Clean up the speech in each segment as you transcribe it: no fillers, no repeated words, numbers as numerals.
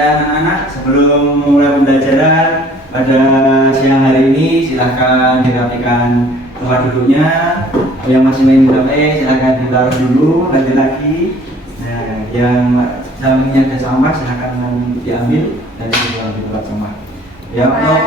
ya anak-anak, sebelum mulai pembelajaran pada siang hari ini silahkan dirapikan tempat duduknya. Yang masih main HP silahkan ditaruh dulu, lanjut lagi. Nah, yang sampingnya ada sampah silahkan diambil dan dibuang di tempat sampah. Ya, untuk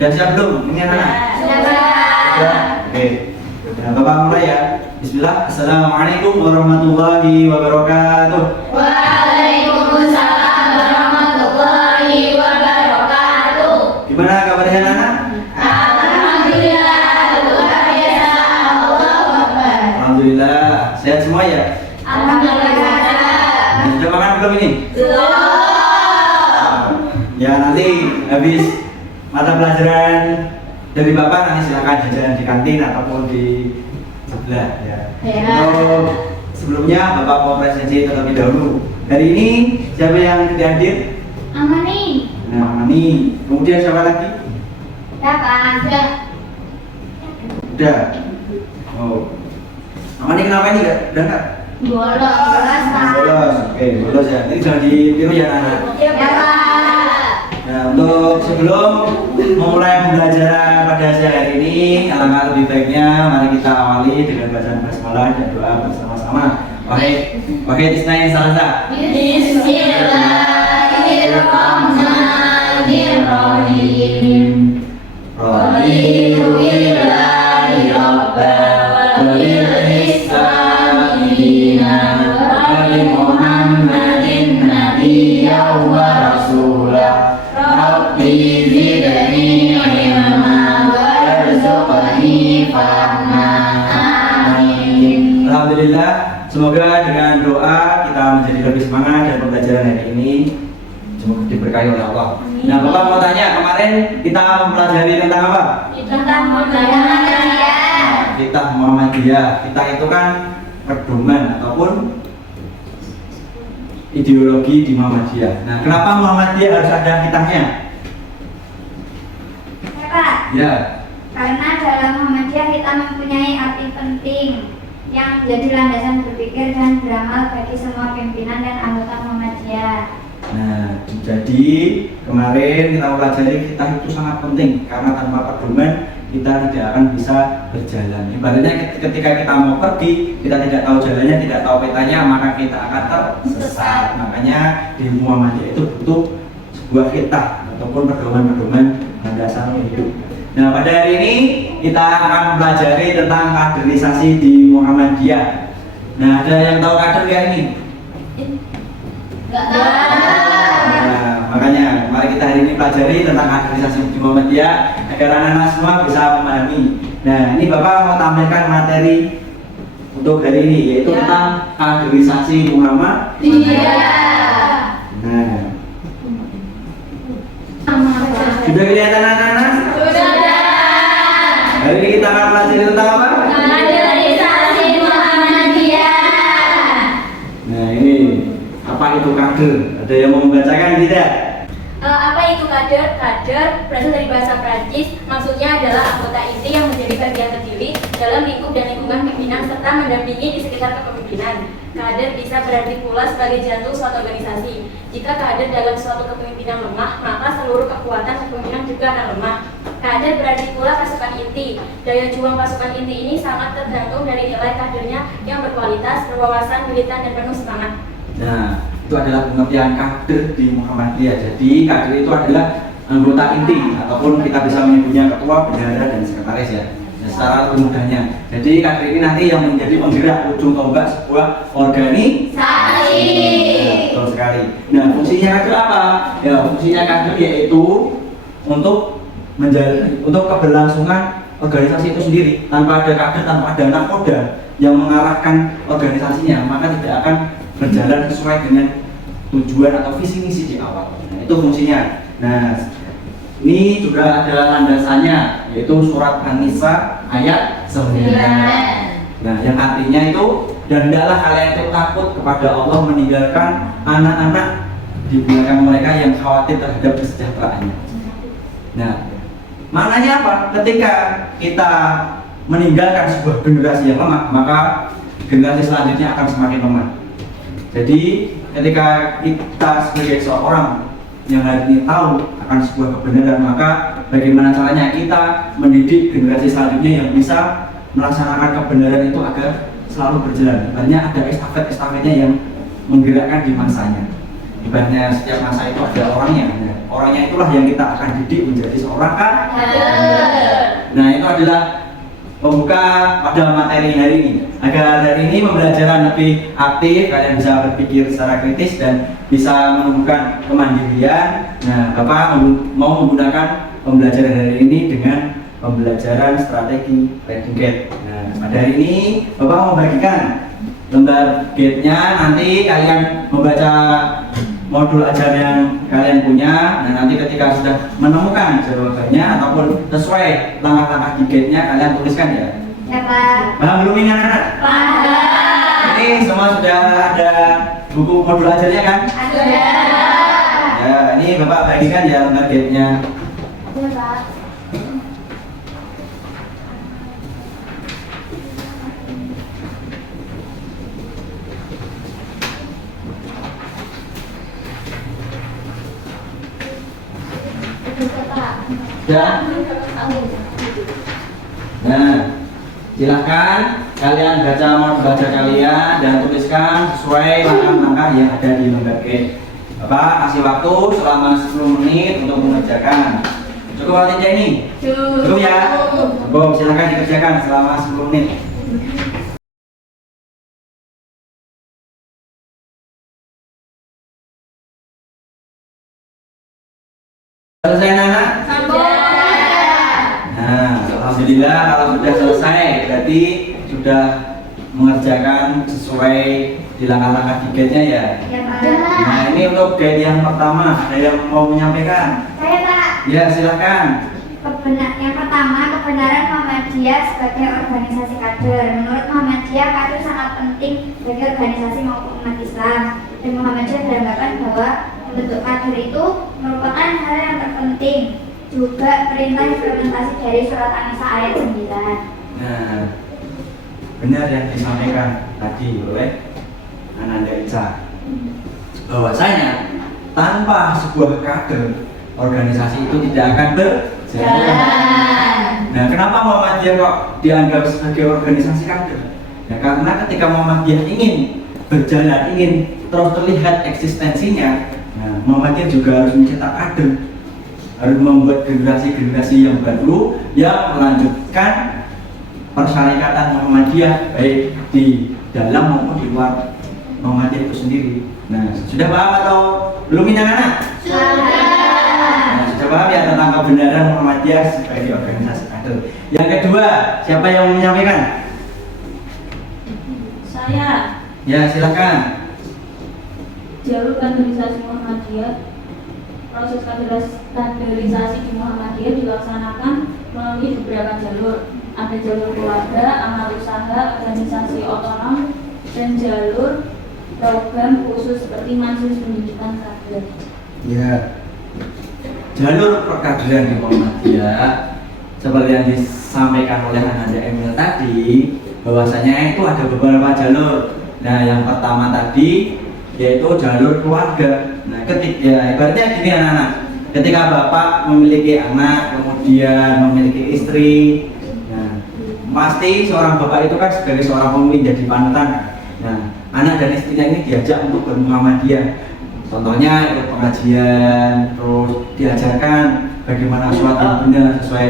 dan siap belum? Ini anak-anak? Sudah. Oke. Nah, Bapak mulai ya. Bismillah. Assalamualaikum warahmatullahi wabarakatuh. Waalaikumsalam warahmatullahi wabarakatuh. Gimana kabarnya anak-anak? Alhamdulillah, luar biasa. Allahu Akbar. Alhamdulillah. Sehat semua ya? Alhamdulillah. Nah, sudah makan belum ini? Belum. Ya, nanti habis mata pelajaran dari Bapak nanti silakan jajan di kantin ataupun di sebelah ya. Untuk sebelumnya Bapak mau presentasi terlebih dahulu. Hari ini siapa yang tidak hadir? Amani. Nah, Mami. Kemudian siapa lagi? Dapat. Udah. Oh. Mami kenapa ini enggak? Udah enggak? Bolos. Bolos. Oke, bolos ya. Ini jangan ditiru ya anak. Ya, Pak. Nah, untuk sebelum memulai pembelajaran pada siang hari ini, alangkah lebih baiknya mari kita awali dengan bacaan basmalah dan doa bersama-sama. Wahid isnain salasa. Bismillahirrahmanirrahim. Raditu billahi rabban wa bil islami dinan wa bi Muhammadin nabiyyan wa rasulah. Rabbi zidni ilma warzuqni fahma. Amin. Alhamdulillah, semoga dengan doa kita menjadi lebih semangat dan pembelajaran hari ini semoga diberkahi oleh Allah. Nah, Bapak mau tanya, kemarin kita mempelajari tentang apa? Tentang Muhammadiyah. Kitab Muhammadiyah. Kita itu kan pedoman ataupun ideologi di Muhammadiyah. Nah, kenapa Muhammadiyah harus ada kitabnya? Ya, Pak. Ya. Karena dalam Muhammadiyah kita mempunyai arti penting yang menjadi landasan berpikir dan beramal bagi semua pimpinan dan anggota Muhammadiyah. Nah, jadi kemarin kita pelajari kitab itu sangat penting karena tanpa pedoman kita tidak akan bisa berjalan. Ibaratnya ketika kita mau pergi, kita tidak tahu jalannya, tidak tahu petanya, maka kita akan tersesat. Makanya di Muhammadiyah itu butuh sebuah kitab ataupun pedoman-pedoman landasan hidup. Nah, pada hari ini kita akan mempelajari tentang kaderisasi di Muhammadiyah. Nah, ada yang tahu kader nggak ini? Enggak tahu. Nah, makanya mari kita hari ini pelajari tentang kaderisasi di Muhammadiyah agar anak-anak semua bisa memahami. Nah, ini Bapak mau tampilkan materi untuk hari ini yaitu tentang kaderisasi Muhammadiyah. Nah, sudah kelihatan anak-anak? Sudah. Hari ini kita akan pelajari tentang apa? Kaderisasi Muhammadiyah. Nah, ini apa itu kader? Ada yang mau membacakan tidak? Apa itu kader? Kader berasal dari bahasa Prancis, maksudnya adalah anggota inti yang menjadi bagian terpilih dalam lingkup dan lingkungan pimpinan serta mendampingi di sekitar kepemimpinan. Kader bisa berarti pula sebagai jantung suatu organisasi. Jika kader dalam suatu kepemimpinan lemah, maka seluruh kekuatan kepemimpinan juga akan lemah. Kader berarti pula pasukan inti. Daya juang pasukan inti ini sangat tergantung dari nilai kadernya yang berkualitas, berwawasan, militan, dan penuh semangat. Nah, itu adalah pengertian kader di Muhammadiyah. Jadi kader itu adalah anggota inti ataupun kita bisa menyebutnya ketua, bendahara, dan sekretaris ya. Secara lebih mudahnya. Jadi kader ini nanti yang menjadi penggerak ujung tombak sebuah organisasi. Nah, betul sekali. Nah, fungsinya kader apa? Ya, fungsinya kader yaitu untuk untuk keberlangsungan organisasi itu sendiri. Tanpa ada kader, tanpa ada nakoda yang mengarahkan organisasinya, maka tidak akan berjalan sesuai dengan tujuan atau visi misi di awal. Nah, itu fungsinya. Nah, ini juga ada landasannya yaitu surat An-Nisa ayat 9. Nah, yang artinya itu dan hendaklah kalian itu takut kepada Allah meninggalkan anak-anak di belakang mereka yang khawatir terhadap kesejahteraannya. Nah, maknanya apa? Ketika kita meninggalkan sebuah generasi yang lemah, maka generasi selanjutnya akan semakin lemah. Jadi ketika kita sebagai seorang yang hari ini tahu akan sebuah kebenaran, maka bagaimana caranya kita mendidik generasi selanjutnya yang bisa melaksanakan kebenaran itu agar selalu berjalan. Ibaratnya ada estafet-estafetnya yang menggerakkan di masanya. Ibaratnya setiap masa itu ada orangnya. Orangnya itulah yang kita akan didik menjadi seorang kader. Nah, itu adalah pembuka pada materi hari ini. Agar hari ini pembelajaran lebih aktif, kalian bisa berpikir secara kritis dan bisa menumbuhkan kemandirian. Nah, Bapak mau menggunakan pembelajaran hari ini dengan pembelajaran strategi reading gate. Nah, pada hari ini Bapak mau membagikan lembar gate-nya, nanti kalian membaca modul ajar yang kalian punya. Nah, nanti ketika sudah menemukan jawabannya ataupun sesuai langkah-langkah di gate-nya, kalian tuliskan ya. Ya Pak. Paham belum ini anak-anak? Paham. Ini semua sudah ada buku modul ajarnya kan? Ada. Ya, ini Bapak bagikan ya lembar gate-nya. Ada Pak. Ya. Nah, silahkan kalian baca kalian dan tuliskan sesuai langkah-langkah yang ada di lembar gate. Bapak kasih waktu selama 10 menit untuk mengerjakan. Cukup waktunya ini? Cukup ya? Cukup, silahkan dikerjakan selama 10 menit. Selesai anak? Nah, alhamdulillah kalau sudah selesai berarti sudah mengerjakan sesuai di langkah-langkah di gate-nya ya. Ya Pak. Nah, ini untuk gate yang pertama, ada yang mau menyampaikan? Saya Pak. Ya, silahkan. Yang pertama, kebenaran Muhammadiyah sebagai organisasi kader. Menurut Muhammadiyah, kader sangat penting bagi organisasi maupun umat Islam. Dan Muhammadiyah beranggapan bahwa membentuk kader itu merupakan hal yang terpenting, juga perintah implementasi dari surat An-Nisa ayat 9. Nah, benar yang disampaikan tadi oleh Ananda Ica, bahwasanya tanpa sebuah kader organisasi itu tidak akan berjalan. Nah, kenapa Muhammadiyah kok dianggap sebagai organisasi kader? Ya, karena ketika Muhammadiyah ingin berjalan, ingin terus terlihat eksistensinya, nah, Muhammadiyah juga harus mencetak kader, harus membuat generasi-generasi yang baru yang melanjutkan persyarikatan Muhammadiyah baik di dalam maupun di luar Muhammadiyah itu sendiri. Nah, sudah paham atau belum ini anak-anak? Nah, sudah paham ya tentang kebenaran Muhammadiyah sebagai organisasi kader. Yang kedua, siapa yang menyampaikan? Saya. Ya, silakan. Jalur kaderisasi Muhammadiyah. Proses kaderisasi di Muhammadiyah dilaksanakan melalui beberapa jalur. Ada jalur keluarga, amal usaha, organisasi otonom, dan jalur program khusus seperti majelis pendidikan kader. Ya, jalur perkaderan di Muhammadiyah seperti yang disampaikan oleh Ananda Emil tadi, bahwasanya itu ada beberapa jalur. Nah, yang pertama tadi yaitu jalur keluarga. Nah, ibaratnya gini anak-anak, ketika bapak memiliki anak, kemudian memiliki istri, nah, pasti seorang bapak itu kan sebagai seorang pemimpin jadi panutan. Nah, anak dan istrinya ini diajak untuk bermuhammadiyah. Contohnya ikut pengajian, terus diajarkan bagaimana sholat yang benar sesuai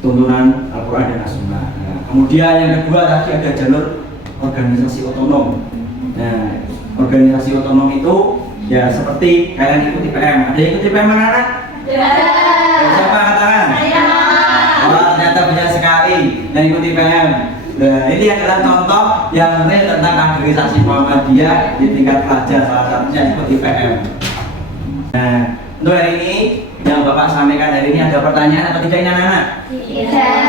tuntunan Al-Quran dan As-Sunnah. Nah, kemudian yang kedua tadi ada jalur organisasi otonom. Nah, organisasi otonom itu ya seperti kalian ikuti PM. Ada yang ikuti PM anak-anak? Ya. Siapa katakan? Saya. Oh, ternyata banyak sekali yang ikuti PM. Nah, ini adalah contoh yang real tentang kaderisasi Muhammadiyah di tingkat pelajar, salah satunya ikuti PM. Nah, untuk hari ini yang Bapak sampaikan hari ini ada pertanyaan atau tidak ini anak-anak? Tidak.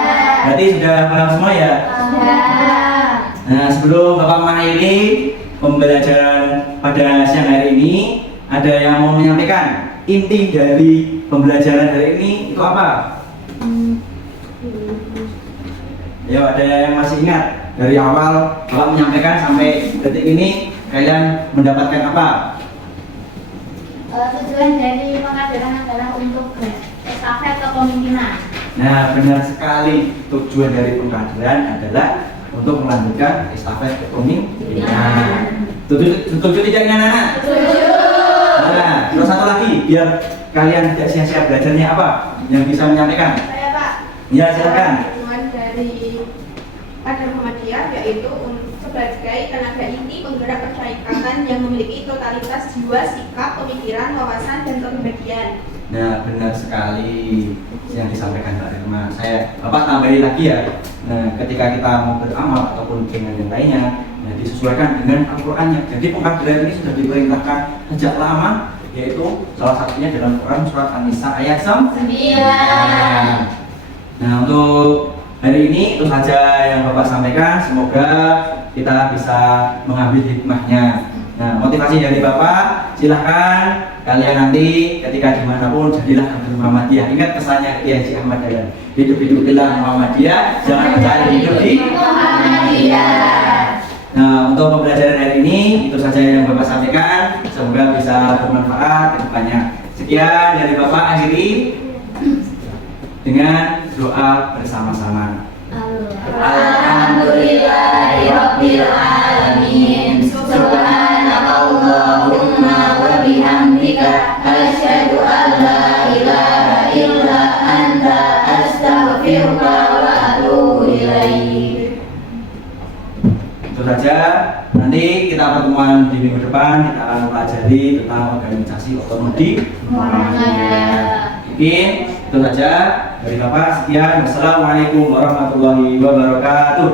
Berarti sudah paham semua ya? Sudah. Nah, sebelum Bapak mengakhiri pembelajaran pada siang hari ini, ada yang mau menyampaikan inti dari pembelajaran hari ini itu apa? Ya, ada yang masih ingat dari awal Bapak menyampaikan sampai detik ini kalian mendapatkan apa? Tujuan dari pengadilan adalah untuk estafet kepemimpinan. Nah, benar sekali. Tujuan dari pengkaderan adalah untuk melanjutkan estafet kepemimpinan. Setuju tidak anak-anak? Setuju. Nah, terus satu lagi biar kalian tidak sia-sia belajarnya apa? Yang bisa menyampaikan? Saya Pak. Ya, silakan. Tujuan dari kader Muhammadiyah yaitu sebagai tenaga inti penggerak persyarikatan yang memiliki totalitas jiwa, sikap, pemikiran, wawasan, dan kepribadian. Nah, benar sekali yang disampaikan Pak Herman. Bapak tambahin lagi ya. Nah, ketika kita mau beramal ataupun dengan yang lainnya, nah, disesuaikan dengan Al-Qur'annya. Jadi pengkaderan ini sudah diperintahkan sejak lama, yaitu salah satunya dalam Quran surat An-Nisa ayat 9. Nah, untuk hari ini itu saja yang Bapak sampaikan. Semoga kita bisa mengambil hikmahnya. Nah, motivasi dari Bapak, silahkan kalian nanti ketika dimanapun jadilah kader Muhammadiyah. Ingat pesannya Kiai Haji Ahmad Dahlan, hidup-hidupilah Muhammadiyah, jangan mencari hidup di Muhammadiyah. Nah, untuk pembelajaran hari ini itu saja yang Bapak sampaikan. Semoga bisa bermanfaat ke depannya. Sekian dari Bapak, akhiri dengan doa bersama-sama. Alhamdulillahirabbil alamin. Subhanakallahumma wa bihamdika asyhadu an la ilaha illa anta astaghfiruka wa atubu ilaik. Itu saja. Nanti kita pertemuan di minggu depan kita akan mempelajari tentang organisasi otomotif Muhammadiyah. Mungkin itu saja dari Bapak. Sekian. Wassalamualaikum warahmatullahi wabarakatuh.